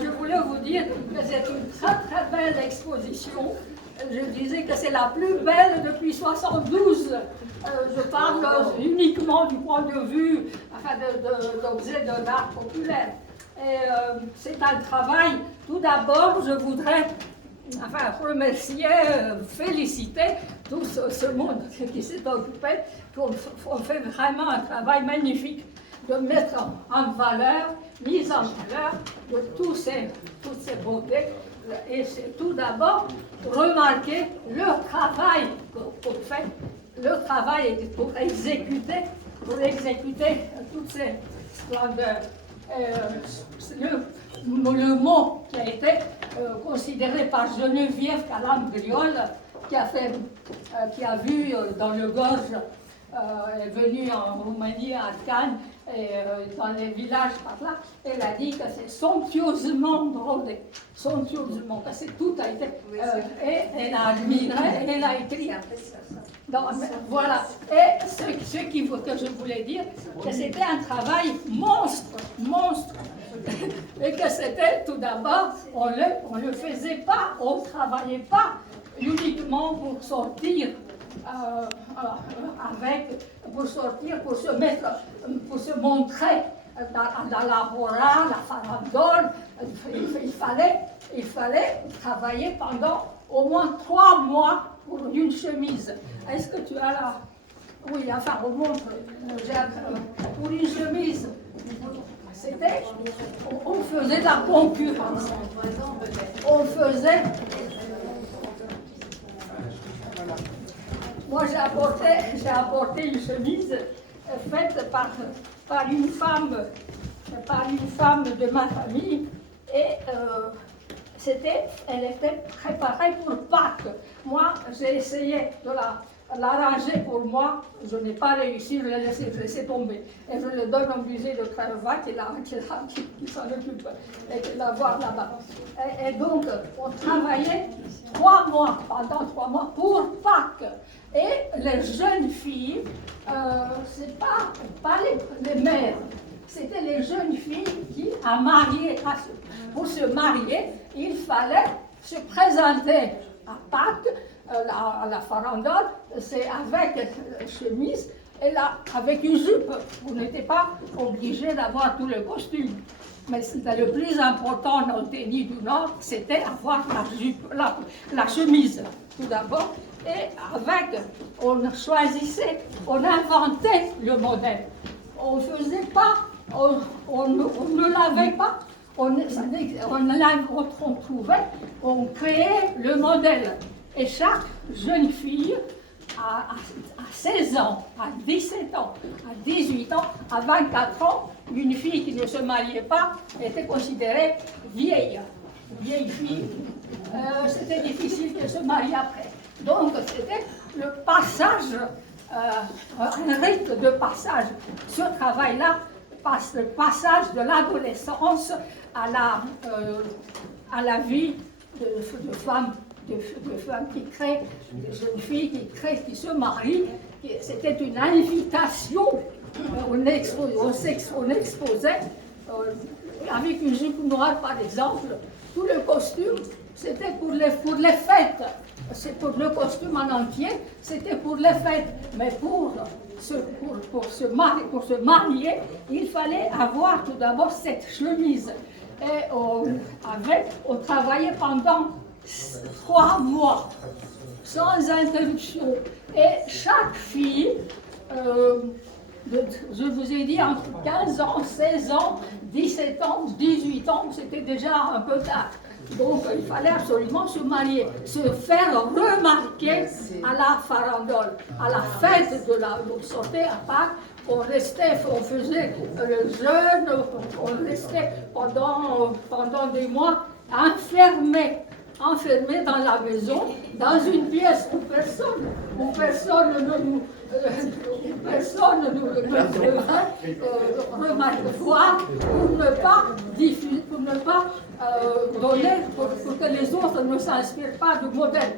je voulais vous dire que c'est une très très belle exposition. Je disais que c'est la plus belle depuis 72. Je parle uniquement du point de vue d'objets de l'art populaire. Et c'est un travail. Tout d'abord, je voudrais remercier, féliciter tout ce monde qui s'est occupé. On fait vraiment un travail magnifique de mettre en valeur, mise en valeur de toutes ces beautés. Et c'est tout d'abord remarquer le travail qu'on fait, le travail pour exécuter toutes ces splendeurs. Le mot qui a été considéré par Geneviève Calam-Griol, qui a vu dans le Gorge, est venue en Roumanie, à Cannes, et dans les villages par là, elle a dit que c'est somptueusement brodé, somptueusement, parce que tout a été, et elle a admiré, elle a écrit. Donc, voilà, et ce que je voulais dire, que c'était un travail monstre, et que c'était tout d'abord, on le faisait pas, on ne travaillait pas uniquement pour sortir pour se mettre, pour se montrer dans la hora, la farandole. Il fallait travailler pendant au moins 3 mois pour une chemise. Est-ce que tu as là? Oui, enfin, on montre. Pour une chemise, on faisait de la concurrence. On faisait. Moi, j'ai apporté une chemise faite par une femme de ma famille, et elle était préparée pour Pâques. Moi, j'ai essayé de l'arranger pour moi, je n'ai pas réussi, je l'ai laissé tomber. Et je le donne au musée de Craiova qui s'en occupe, et qui la voir là-bas. Et donc, on travaillait 3 mois, pendant 3 mois, pour Pâques. Et les jeunes filles, c'est pas les mères, c'était les jeunes filles qui, pour se marier, il fallait se présenter à Pâques, à la farandole, c'est avec chemise et là, avec une jupe. Vous n'étiez pas obligé d'avoir tout le costume. Mais le plus important dans le tennis du Nord, c'était avoir la jupe, la chemise, tout d'abord. Et on choisissait, on inventait le modèle. On ne faisait pas, on ne l'avait pas, on trouvait, on créait le modèle. Et chaque jeune fille, à 16 ans, à 17 ans, à 18 ans, à 24 ans, une fille qui ne se mariait pas était considérée vieille fille. C'était difficile de se marier après. Donc c'était le passage, un rite de passage. Ce travail-là, le passage de l'adolescence à la vie de femme qui crée, de jeunes filles qui se marient. C'était une invitation. On exposait avec une jupe noire, par exemple. Tout le costume, c'était pour les fêtes. C'est pour le costume en entier, c'était pour les fêtes. Mais pour se marier, il fallait avoir tout d'abord cette chemise. Et on travaillait pendant 3 mois, sans interruption. Et chaque fille, je vous ai dit, entre 15 ans, 16 ans, 17 ans, 18 ans, c'était déjà un peu tard. Donc il fallait absolument se marier, se faire remarquer à la farandole, à la fête on sortait à Pâques, on faisait le jeûne, on restait pendant des mois enfermés dans la maison, dans une pièce où personne ne nous voir pour ne pas donner, pour que les autres ne s'inspirent pas du modèle.